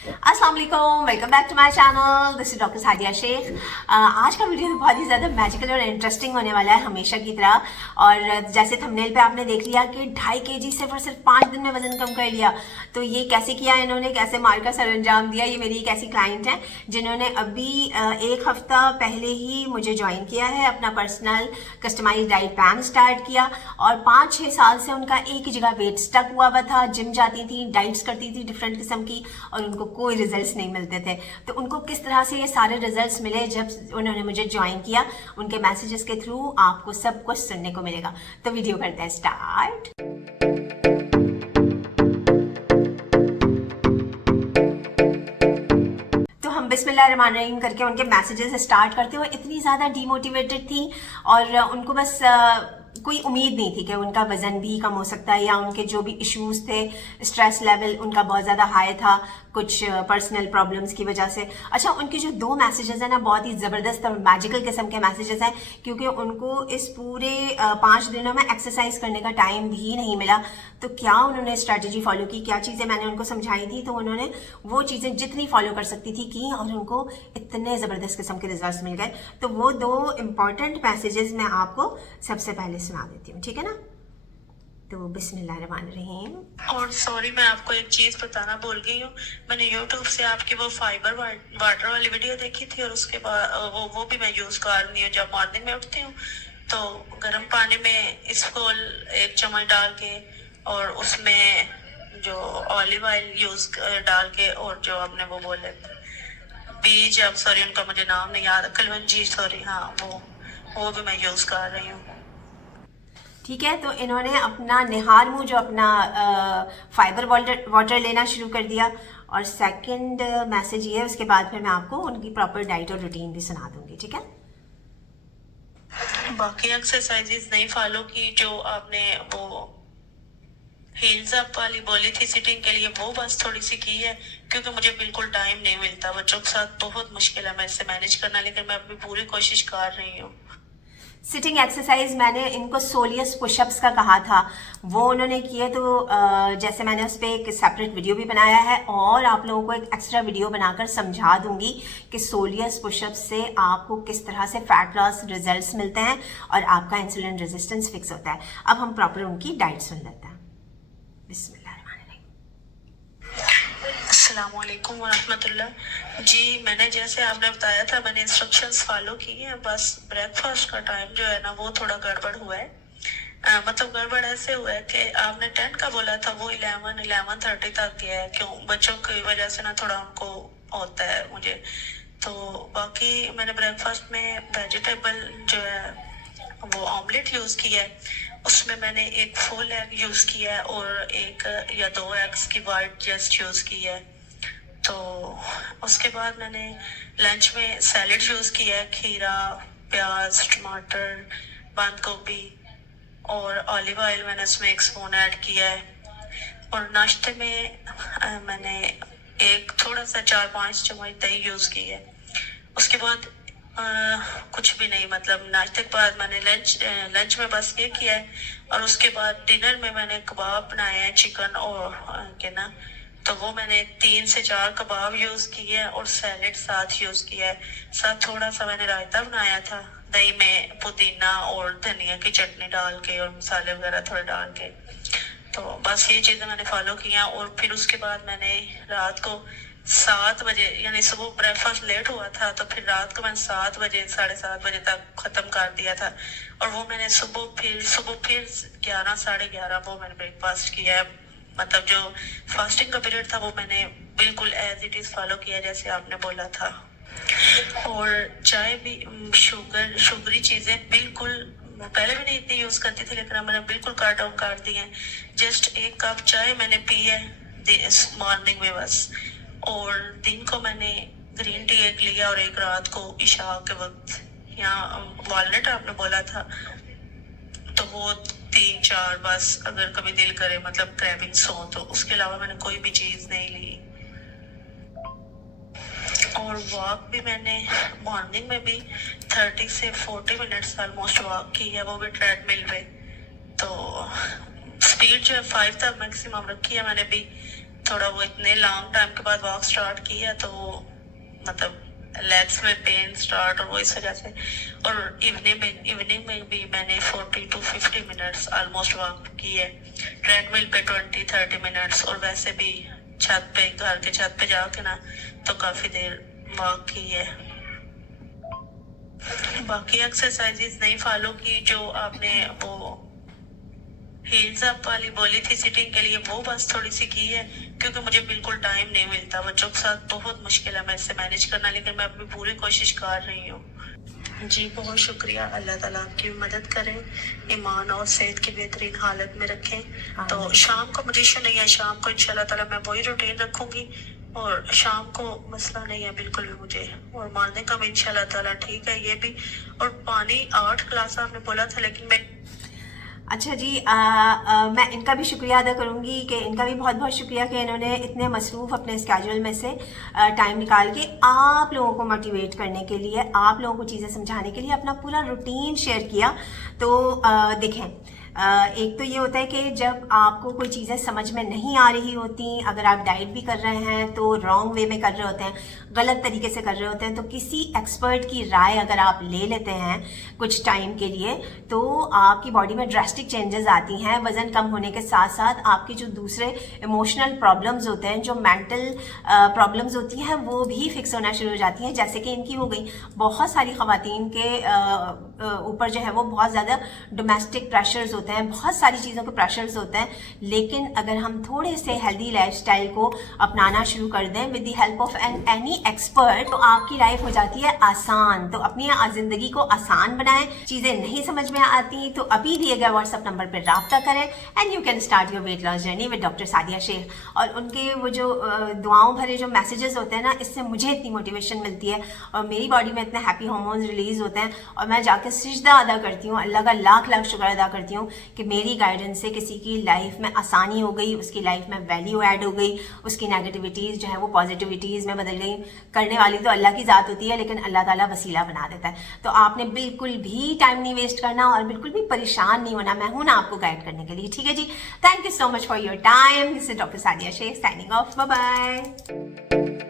अस्सलाम वालेकुम, welcome back to my channel. This is doctor Sadia Sheikh. आज का वीडियो बहुत ही ज़्यादा मैजिकल और इंटरेस्टिंग होने वाला है हमेशा की तरह। और जैसे थंबनेल पे आपने देख लिया कि 2.5 kg सिर्फ 5 दिन में वजन कम कर लिया। तो ये कैसे किया इन्होंने, कैसे मार का सरंजाम दिया। ये मेरी एक ऐसी क्लाइंट है जिन्होंने अभी एक हफ्ता पहले ही मुझे ज्वाइन किया है, अपना personal customise diet plan start किया। और 5-6 साल से उनका एक ही जगह वेट स्टक हुआ था। जिम जाती थी, डाइट्स करती थी डिफरेंट किस्म की, और उनको कोई रिजल्ट्स नहीं मिलते थे। तो उनको किस तरह से ये सारे रिजल्ट्स मिले जब उन्होंने मुझे ज्वाइन किया, उनके मैसेजेस के थ्रू आपको सब कुछ सुनने को मिलेगा। तो वीडियो करते हैं स्टार्ट। तो हम बिस्मिल्लाहिर्रहमानिर्रहीम करके उनके मैसेजेस स्टार्ट करते हुए इतनी ज़्यादा डीमोटिवेटेड थी, और उनको बस कोई उम्मीद नहीं थी कि उनका वज़न भी कम हो सकता है, या उनके जो भी इश्यूज थे, स्ट्रेस लेवल उनका बहुत ज़्यादा हाई था कुछ पर्सनल प्रॉब्लम्स की वजह से। अच्छा, उनके जो 2 मैसेजेस हैं ना, बहुत ही ज़बरदस्त और मैजिकल किस्म के मैसेजेस हैं, क्योंकि उनको इस पूरे 5 दिनों में एक्सरसाइज करने का टाइम भी नहीं मिला। तो क्या उन्होंने स्ट्रैटेजी फॉलो की, क्या चीज़ें मैंने उनको समझाई थी, तो उन्होंने वो चीज़ें जितनी फॉलो कर सकती थी की, और उनको इतने ज़बरदस्त किस्म के रिजल्ट्स मिल गए। तो वो 2 इम्पॉर्टेंट मैसेजेस मैं आपको सबसे पहले सुना देती हूँ, ठीक है ना। तो बिस्मिल्लाहिर्रहमानिर्रहीम। और सॉरी, मैं आपको एक चीज बताना भूल गई हूँ। मैंने यूट्यूब से आपकी वो फाइबर वाटर वाली वीडियो देखी थी, और उसके बाद वो भी मैं यूज कर रही हूँ। जब मॉर्निंग में उठती हूँ तो गर्म पानी में इसको 1 चम्मच डाल के, और उसमें जो ऑलिव ऑयल यूज डाल के, और जो आपने वो बोले बीज, अब सॉरी उनका मुझे नाम नहीं याद, कलवंजी, सॉरी, हाँ, वो भी मैं यूज कर रही हूँ। ठीक है, तो इन्होंने अपना निहार मुंह जो अपना फाइबर वाटर लेना शुरू कर दिया। और सेकंड मैसेज ये है, उसके बाद फिर मैं आपको उनकी प्रॉपर डाइट और रूटीन भी सुना दूंगी, ठीक है। बाकी एक्सरसाइजेस नहीं फॉलो की जो आपने वो हील्स अप वाली बोली थी सिटिंग के लिए, वो बस थोड़ी सी की है, क्योंकि मुझे बिल्कुल टाइम नहीं मिलता। बच्चों के साथ बहुत मुश्किल है मेरे से मैनेज करना, लेकिन मैं अपनी पूरी कोशिश कर रही हूँ। सिटिंग एक्सरसाइज मैंने इनको सोलियस पुशअप्स का कहा था, वो उन्होंने किए। तो जैसे मैंने उस पर एक सेपरेट वीडियो भी बनाया है, और आप लोगों को एक एक्स्ट्रा वीडियो बनाकर समझा दूंगी कि सोलियस पुशअप्स से आपको किस तरह से फैट लॉस रिजल्ट्स मिलते हैं और आपका इंसुलिन रेजिस्टेंस फिक्स होता है। अब हम प्रॉपर उनकी डाइट सुन लेते हैं। बिस्मिल्लाहिर्रहमानिर्रहीम। अस्सलाम वालेकुम वरहमतुल्लाह। जी, मैंने जैसे आपने बताया था मैंने इंस्ट्रक्शंस फॉलो की हैं। बस ब्रेकफास्ट का टाइम जो है ना, वो थोड़ा गड़बड़ हुआ है। मतलब गड़बड़ ऐसे हुआ है कि आपने 10 का बोला था, वो 11:30 तक गया है। क्यों? बच्चों की वजह से ना थोड़ा उनको होता है मुझे। तो बाकी मैंने ब्रेकफास्ट में वेजिटेबल जो है वो ऑमलेट यूज किया है। उसमें मैंने एक फुल एग यूज किया है, और 1 या 2 एग्स की वाइट जस्ट यूज की है। तो उसके बाद मैंने लंच में सैलेड यूज किया है, खीरा, प्याज, टमाटर, बंद गोभी, और ऑलिव ऑयल मैंने उसमें 1 स्पून ऐड किया है। और नाश्ते में मैंने एक थोड़ा सा 4-5 चम्मच दही यूज की है। उसके बाद कुछ भी नहीं, मतलब नाश्ते के बाद मैंने लंच में बस ये किया है। और उसके बाद डिनर में मैंने कबाब बनाए हैं, चिकन और के ना, तो वो मैंने 3 से 4 कबाब यूज किए हैं, और सैलेड साथ यूज किया है। साथ थोड़ा सा मैंने रायता बनाया था, दही में पुदीना और धनिया की चटनी डाल के, और मसाले वगैरह थोड़े डाल के। तो बस ये चीजें मैंने फॉलो किया। और फिर उसके बाद मैंने रात को 7 बजे, यानी सुबह ब्रेकफास्ट लेट हुआ था, तो फिर रात को मैंने 7 बजे 7:30 बजे तक खत्म कर दिया था। और वो मैंने सुबह फिर 11 11:30 वो मैंने ब्रेकफास्ट किया है। मतलब जो फास्टिंग का पीरियड था वो मैंने बिल्कुल एज इट इज फॉलो किया जैसे आपने बोला था। और चाय भी, शुगरी चीजें बिल्कुल पहले भी नहीं इतनी यूज करती थी, लेकिन अब मैंने बिल्कुल कट डाउन कर दी है। जस्ट 1 कप चाय मैंने पी है मॉर्निंग में बस। और दिन को मैंने ग्रीन टी 1 लिया, और 1 रात को इशा के वक्त। यहाँ वॉलनट आपने बोला था, तो वो 3-4 बस, अगर कभी दिल करे, मतलब क्रेविंग्स हो, तो उसके अलावा मैंने कोई भी चीज नहीं ली। और वॉक भी मैंने मॉर्निंग में भी 30 से 40 मिनट्स ऑलमोस्ट वॉक की है, वो भी ट्रेडमिल पे। तो स्पीड जो है 5 तक मैक्सिमम रखी है मैंने भी। थोड़ा वो इतने लॉन्ग टाइम के बाद वॉक स्टार्ट की है तो मतलब लेग्स में पेन स्टार्ट और वो इस वजह से। और इवनिंग में भी मैंने 40 to 50 मिनट्स ऑलमोस्ट वॉक की है, ट्रेडमिल पे 20-30 मिनट्स, और वैसे भी छत पे, घर के छत पे जाके ना तो काफी देर वॉक की है। बाकी एक्सरसाइजेस नहीं फॉलो की जो आपने वो हील्स अप वाली बोली थी सिटिंग के लिए, वो बस थोड़ी सी की है क्योंकि मुझे बिल्कुल टाइम नहीं मिलता, बच्चों के साथ बहुत मुश्किल है मेरे से मैनेज करना, लेकिन मैं अपनी पूरी कोशिश कर रही हूँ। जी बहुत शुक्रिया, अल्लाह ताला आपकी मदद करे, ईमान और सेहत की बेहतरीन हालत में रखें। तो शाम को मुझे इशू नहीं है, शाम को इंशाल्लाह ताला मैं वही रूटीन रखूंगी और शाम को मसला नहीं है बिल्कुल भी मुझे, और मारने का भी इंशाल्लाह ताला ठीक है ये भी। और पानी 8 गिलास आपने बोला था, लेकिन मैं अच्छा जी, मैं इनका भी शुक्रिया अदा करूँगी कि इनका भी बहुत बहुत शुक्रिया कि इन्होंने इतने मसरूफ़ अपने स्केड्यूल में से टाइम निकाल के आप लोगों को मोटिवेट करने के लिए, आप लोगों को चीज़ें समझाने के लिए अपना पूरा रूटीन शेयर किया। तो देखें, एक तो ये होता है कि जब आपको कोई चीज़ें समझ में नहीं आ रही होती, अगर आप डाइट भी कर रहे हैं तो रॉन्ग वे में कर रहे होते हैं, गलत तरीके से कर रहे होते हैं, तो किसी एक्सपर्ट की राय अगर आप ले लेते हैं कुछ टाइम के लिए तो आपकी बॉडी में ड्रास्टिक चेंजेस आती हैं। वज़न कम होने के साथ साथ आपके जो दूसरे इमोशनल प्रॉब्लम्स होते हैं, जो मेंटल प्रॉब्लम्स होती हैं, वो भी फिक्स होना शुरू हो जाती हैं, जैसे कि इनकी हो गई। बहुत सारी ख़वातीन के ऊपर जो है वो बहुत ज़्यादा डोमेस्टिक प्रेशर्स होते हैं, बहुत सारी चीज़ों के प्रेशर्स होते हैं, लेकिन अगर हम थोड़े से हेल्दी लाइफस्टाइल को अपनाना शुरू कर दें with the help of any expert, तो आपकी लाइफ हो जाती है आसान। तो अपनी ज़िंदगी को आसान बनाएं। चीज़ें नहीं समझ में आती तो अभी दिए गए व्हाट्सएप नंबर पर रब्ता करें and you can start your weight loss journey with doctor Sadia Sheikh. और उनके वो जो दुआओं भरे जो मैसेजेस होते हैं ना, इससे मुझे इतनी मोटिवेशन मिलती है और मेरी बॉडी में इतने हैप्पी हार्मोन्स रिलीज होते हैं और मैं जाकर सिजदा अदा करती हूँ, अल्लाह का लाख लाख शुक्र अदा करती हूँ कि मेरी गाइडेंस से किसी की लाइफ में आसानी हो गई, उसकी लाइफ में वैल्यू ऐड हो गई, उसकी नेगेटिविटीज़ जो है वो पॉजिटिविटीज़ में बदल गई। करने वाली तो अल्लाह की ज़ात होती है, लेकिन अल्लाह ताला वसीला बना देता है। तो आपने बिल्कुल भी टाइम नहीं वेस्ट करना और बिल्कुल भी परेशान नहीं होना। मैं हूं ना आपको गाइड करने के लिए, ठीक है जी। Thank you so much for your time. This is doctor Sadia Shaikh signing off. Bye bye.